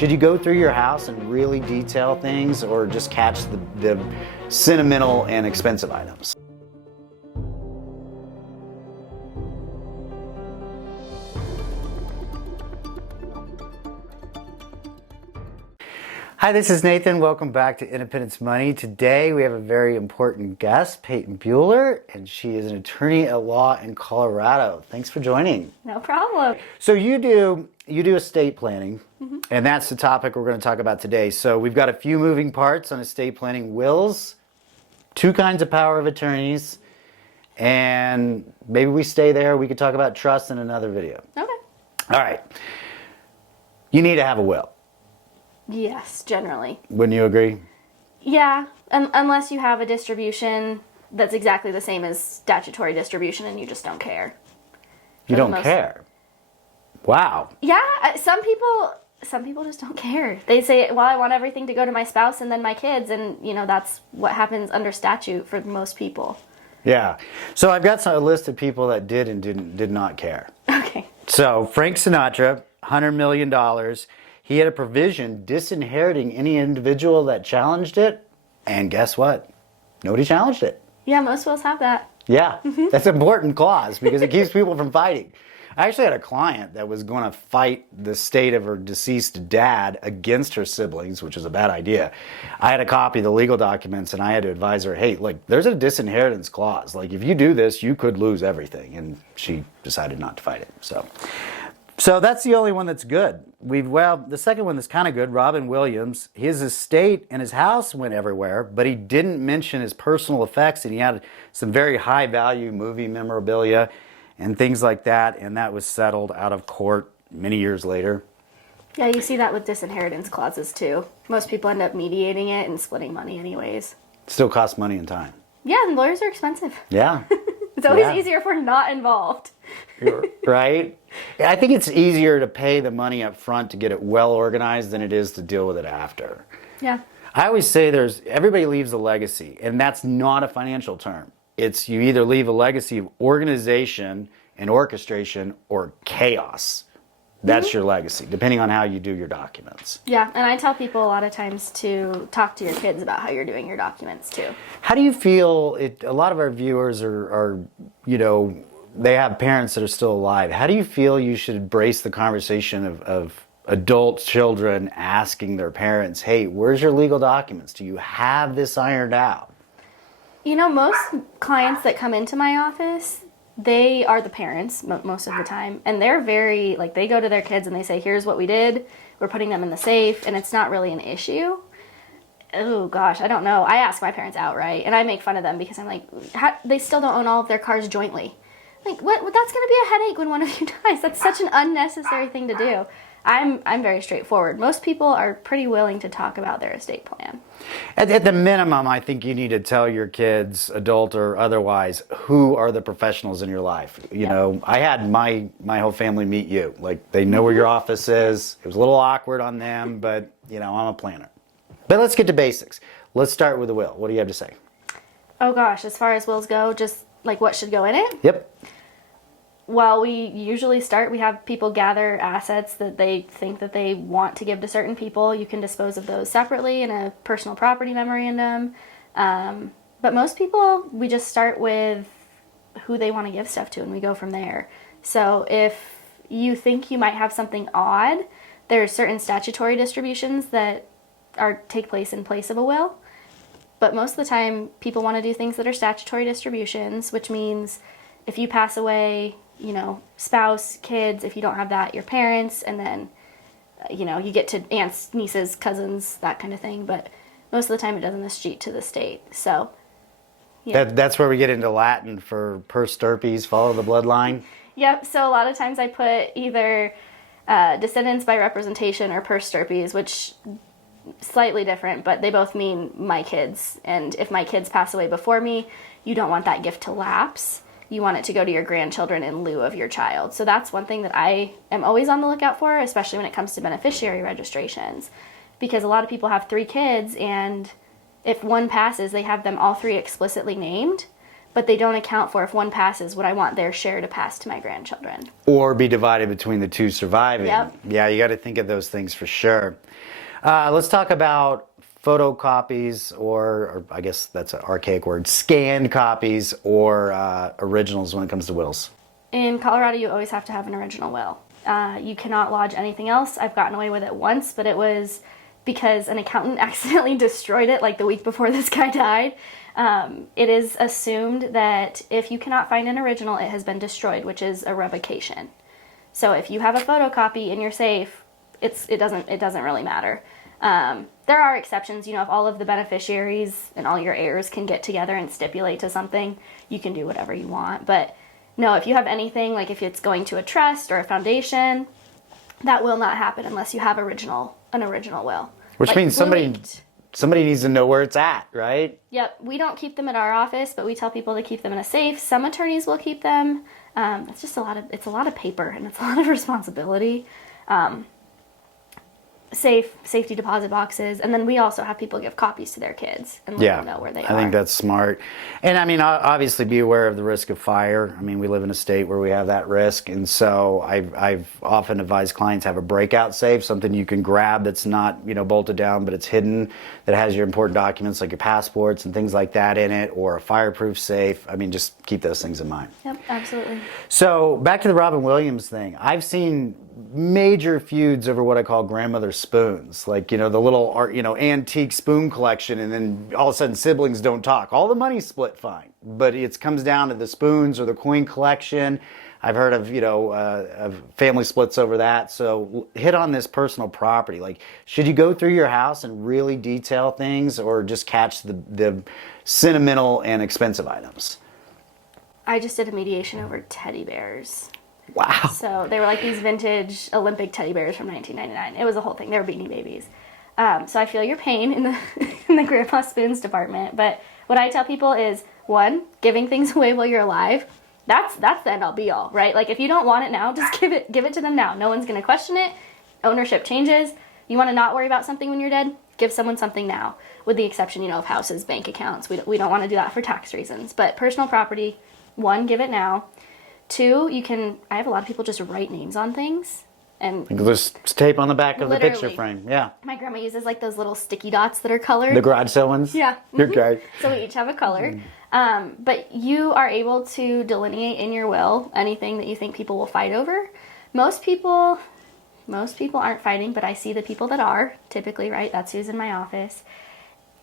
Should you go through your house and really detail things, or just catch the sentimental and expensive items? Hi, this is Nathan. Welcome back to Independence Money. Today we have a very important guest, Payton Buhler, and she is an attorney at law in Colorado. Thanks for joining. No problem. So you do estate planning, and that's the topic we're going to talk about today. So we've got a few moving parts on estate planning: wills, two kinds of power of attorneys, and maybe we stay there. We could talk about trust in another video. Okay. All right. You need to have a will. Yes, generally. Wouldn't you agree? Yeah, unless you have a distribution that's exactly the same as statutory distribution and you just don't care. You don't care? Wow. Yeah, some people just don't care. They say, well, I want everything to go to my spouse and then my kids, and that's what happens under statute for most people. Yeah. So I've got a list of people that did and did not care. Okay. So Frank Sinatra, $100 million. He had a provision disinheriting any individual that challenged it, and guess what? Nobody challenged it. Yeah, most wills have that. Yeah, that's an important clause because it keeps people from fighting. I actually had a client that was going to fight the state of her deceased dad against her siblings, which is a bad idea. I had a copy of the legal documents, and I had to advise her, hey, like, there's a disinheritance clause. Like, if you do this, you could lose everything. And she decided not to fight it. So that's the only one that's good. The second one that's kind of good, Robin Williams, his estate and his house went everywhere, but he didn't mention his personal effects, and he had some very high value movie memorabilia and things like that, and that was settled out of court many years later. Yeah, you see that with disinheritance clauses too. Most people end up mediating it and splitting money anyways. Still costs money and time. Yeah, and lawyers are expensive. Yeah. It's always easier if we're not involved. Right? I think it's easier to pay the money up front to get it well organized than it is to deal with it after. Yeah. I always say everybody leaves a legacy, and that's not a financial term. It's you either leave a legacy of organization and orchestration or chaos. That's your legacy, depending on how you do your documents. Yeah, and I tell people a lot of times to talk to your kids about how you're doing your documents too. How do you feel, a lot of our viewers are they have parents that are still alive. How do you feel you should embrace the conversation of adult children asking their parents, hey, where's your legal documents? Do you have this ironed out? Most clients that come into my office, they are the parents most of the time, and they're very, they go to their kids and they say, here's what we did, we're putting them in the safe, and it's not really an issue. Oh gosh, I don't know. I ask my parents outright, and I make fun of them because I'm like, they still don't own all of their cars jointly. Like, what? That's going to be a headache when one of you dies. That's such an unnecessary thing to do. I'm very straightforward. Most people are pretty willing to talk about their estate plan. At the minimum, I think you need to tell your kids, adult or otherwise, who are the professionals in your life. You know, I had my whole family meet you. Like, they know where your office is. It was a little awkward on them, but, I'm a planner. But let's get to basics. Let's start with the will. What do you have to say? Oh gosh, as far as wills go, just what should go in it? Yep. Well, we usually we have people gather assets that they think that they want to give to certain people. You can dispose of those separately in a personal property memorandum. But most people, we just start with who they want to give stuff to, and we go from there. So if you think you might have something odd, there are certain statutory distributions that take place in place of a will. But most of the time, people want to do things that are statutory distributions, which means if you pass away, spouse, kids, if you don't have that, your parents, and then, you get to aunts, nieces, cousins, that kind of thing. But most of the time it doesn't escheat to the state. So, yeah. That's where we get into Latin for per stirpes, follow the bloodline. Yep. So a lot of times I put either descendants by representation or per stirpes, which slightly different, but they both mean my kids. And if my kids pass away before me, you don't want that gift to lapse. You want it to go to your grandchildren in lieu of your child. So that's one thing that I am always on the lookout for, especially when it comes to beneficiary registrations. Because a lot of people have 3 kids, and if one passes, they have them all 3 explicitly named, but they don't account for if one passes, would I want their share to pass to my grandchildren? Or be divided between the two surviving. Yep. Yeah, you got to think of those things for sure. Let's talk about photocopies, or I guess that's an archaic word, scanned copies or originals when it comes to wills. In Colorado, you always have to have an original will. You cannot lodge anything else. I've gotten away with it once, but it was because an accountant accidentally destroyed it like the week before this guy died. It is assumed that if you cannot find an original, it has been destroyed, which is a revocation. So if you have a photocopy in your safe, it doesn't really matter. There are exceptions. If all of the beneficiaries and all your heirs can get together and stipulate to something, you can do whatever you want. But no, if you have anything, like if it's going to a trust or a foundation, that will not happen unless you have an original will. Which means somebody needs to know where it's at, right? Yep. We don't keep them at our office, but we tell people to keep them in a safe. Some attorneys will keep them. It's just a lot of paper, and it's a lot of responsibility. Safety deposit boxes, and then we also have people give copies to their kids and let them know where they are. I think that's smart. And I mean, obviously be aware of the risk of fire. I mean, we live in a state where we have that risk, and so I've often advised clients have a breakout safe, something you can grab that's not bolted down, but it's hidden, that has your important documents like your passports and things like that in it, or a fireproof safe. I mean, just keep those things in mind. Yep, absolutely. So back to the Robin Williams thing. I've seen major feuds over what I call grandmother spoons, like the little antique spoon collection, and then all of a sudden siblings don't talk. All the money's split fine, but it comes down to the spoons or the coin collection. I've heard of of family splits over that. So hit on this personal property. Like, should you go through your house and really detail things, or just catch the sentimental and expensive items? I just did a mediation over teddy bears. Wow. So they were like these vintage Olympic teddy bears from 1999. It was a whole thing. They were Beanie Babies. So I feel your pain in the grandpa spoons department. But what I tell people is, one, giving things away while you're alive, that's the end all be all, right? Like, if you don't want it now, just give it to them now. No one's going to question it. Ownership changes. You want to not worry about something when you're dead? Give someone something now, with the exception, of houses, bank accounts. We don't want to do that for tax reasons. But personal property, one, give it now. Two, I have a lot of people just write names on things. And just tape on the back of the literally, picture frame. Yeah. My grandma uses like those little sticky dots that are colored. The garage sale ones? Yeah. You're great. So we each have a color. But you are able to delineate in your will anything that you think people will fight over. Most people aren't fighting, but I see the people that are, typically, right? That's who's in my office.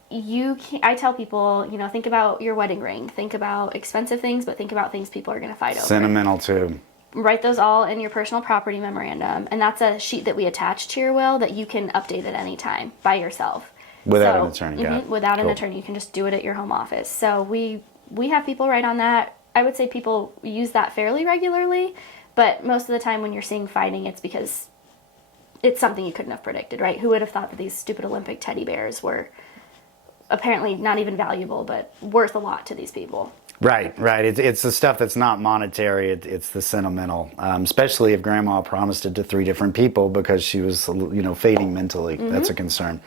I tell people, think about your wedding ring. Think about expensive things, but think about things people are going to fight over. Sentimental too. Write those all in your personal property memorandum, and that's a sheet that we attach to your will that you can update at any time by yourself. Without an attorney, without an attorney, you can just do it at your home office. So we have people write on that. I would say people use that fairly regularly, but most of the time when you're seeing fighting, it's because it's something you couldn't have predicted, right? Who would have thought that these stupid Olympic teddy bears were apparently not even valuable, but worth a lot to these people? Right. It's the stuff that's not monetary. It's the sentimental, especially if grandma promised it to 3 different people because she was, fading mentally. Mm-hmm. That's a concern.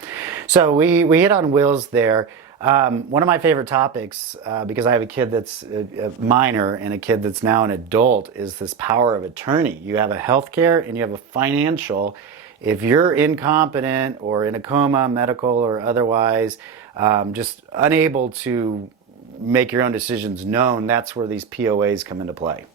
So we hit on wills there. One of my favorite topics, because I have a kid that's a minor and a kid that's now an adult, is this power of attorney. You have a healthcare and you have a financial. If you're incompetent or in a coma, medical or otherwise, just unable to make your own decisions known, that's where these POAs come into play.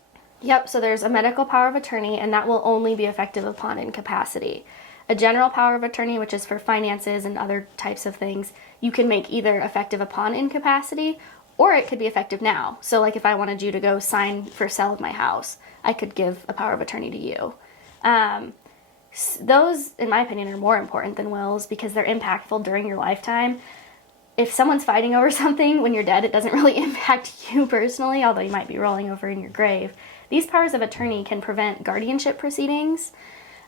Yep, so there's a medical power of attorney, and that will only be effective upon incapacity. A general power of attorney, which is for finances and other types of things, you can make either effective upon incapacity, or it could be effective now. So like if I wanted you to go sign for sale of my house, I could give a power of attorney to you. Those, in my opinion, are more important than wills because they're impactful during your lifetime. If someone's fighting over something when you're dead, it doesn't really impact you personally, although you might be rolling over in your grave. These powers of attorney can prevent guardianship proceedings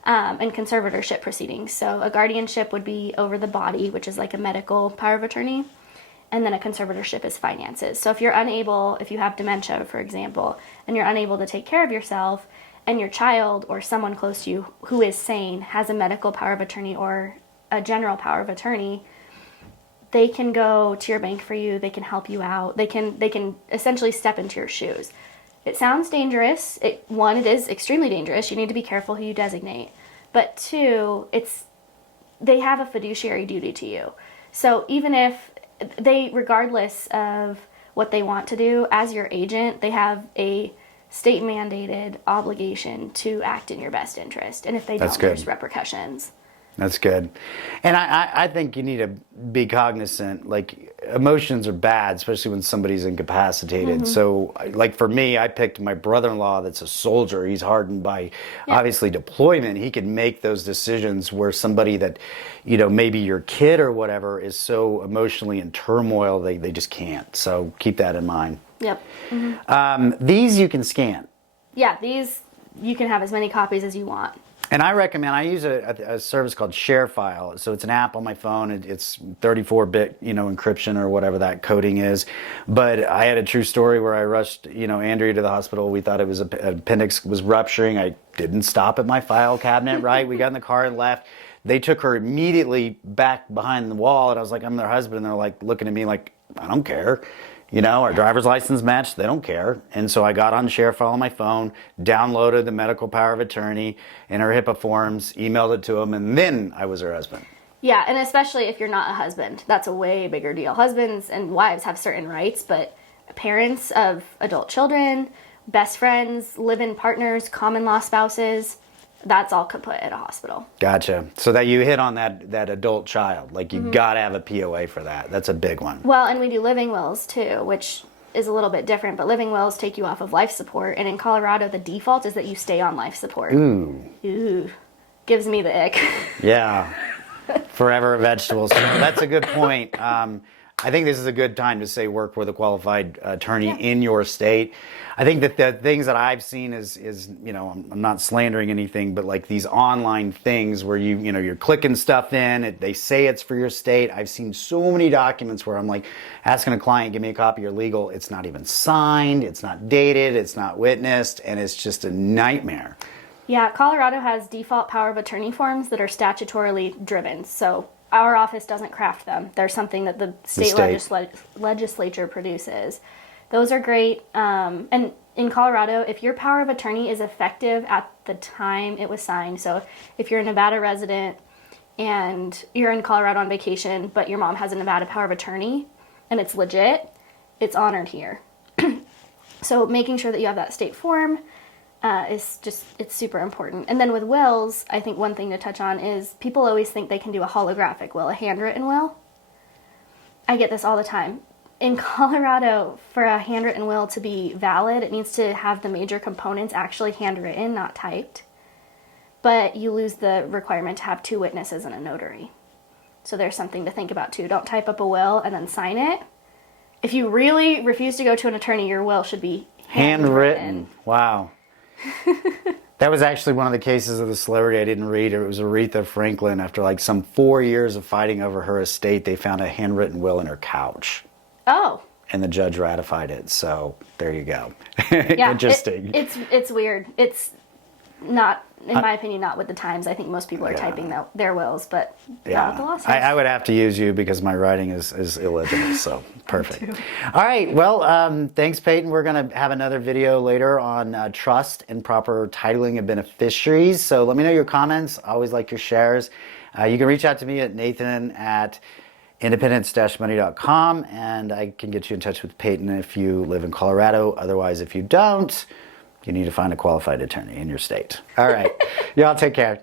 and conservatorship proceedings. So a guardianship would be over the body, which is like a medical power of attorney, and then a conservatorship is finances. So if you have dementia, for example, and you're unable to take care of yourself, and your child or someone close to you who is sane has a medical power of attorney or a general power of attorney, they can go to your bank for you. They can help you out. They can essentially step into your shoes. It sounds dangerous. One, it is extremely dangerous. You need to be careful who you designate. But two, they have a fiduciary duty to you. So even if regardless of what they want to do, as your agent, they have a state mandated obligation to act in your best interest. And if they don't, there's repercussions. That's good. And I think you need to be cognizant, like emotions are bad, especially when somebody's incapacitated. So like for me, I picked my brother-in-law that's a soldier. He's hardened by obviously deployment. He can make those decisions where somebody that, maybe your kid or whatever is so emotionally in turmoil, they just can't. So keep that in mind. Yep. These you can scan. Yeah, these you can have as many copies as you want. And I recommend, I use a service called ShareFile. So it's an app on my phone. It's 34-bit, encryption or whatever that coding is. But I had a true story where I rushed, Andrea to the hospital. We thought it was appendix was rupturing. I didn't stop at my file cabinet, right? We got in the car and left. They took her immediately back behind the wall. And I was like, I'm their husband. And they're like looking at me like, I don't care. Our driver's license matched, they don't care. And so I got on ShareFile on my phone, downloaded the medical power of attorney and her HIPAA forms, emailed it to them, and then I was her husband. Yeah, and especially if you're not a husband, that's a way bigger deal. Husbands and wives have certain rights, but parents of adult children, best friends, live-in partners, common law spouses, that's all kaput at a hospital. Gotcha. So that you hit on that adult child. Like you got to have a POA for that. That's a big one. Well, and we do living wills too, which is a little bit different. But living wills take you off of life support. And in Colorado, the default is that you stay on life support. Ooh. Gives me the ick. Yeah. Forever a vegetable. So that's a good point. I think this is a good time to say work with a qualified attorney in your state. I think that the things that I've seen is I'm not slandering anything, but like these online things where you're clicking stuff in, they say it's for your state. I've seen so many documents where I'm like asking a client, give me a copy of your legal. It's not even signed, it's not dated, it's not witnessed, and it's just a nightmare. Yeah, Colorado has default power of attorney forms that are statutorily driven. So our office doesn't craft them. They're something that the state legislature produces. Those are great. And in Colorado, if your power of attorney is effective at the time it was signed, so if you're a Nevada resident and you're in Colorado on vacation, but your mom has a Nevada power of attorney and it's legit, it's honored here. So making sure that you have that state form it's super important. And then with wills, I think one thing to touch on is people always think they can do a holographic will, a handwritten will. I get this all the time. In Colorado, for a handwritten will to be valid, it needs to have the major components actually handwritten, not typed. But you lose the requirement to have 2 witnesses and a notary. So there's something to think about too. Don't type up a will and then sign it. If you really refuse to go to an attorney, your will should be handwritten. Wow. That was actually one of the cases of the celebrity I didn't read. It was Aretha Franklin. After like some 4 years of fighting over her estate, they found a handwritten will in her couch. Oh. And the judge ratified it. So there you go. Yeah, Interesting. It's weird. It's not, in my opinion, not with the times. I think most people are typing their wills, but not with the law says. I would have to use you because my writing is illegible. So perfect. All right. Well, thanks, Payton. We're going to have another video later on trust and proper titling of beneficiaries. So let me know your comments. I always like your shares. You can reach out to me at nathan@independence-money.com, and I can get you in touch with Payton if you live in Colorado. Otherwise, if you don't, you need to find a qualified attorney in your state. All right. Y'all take care.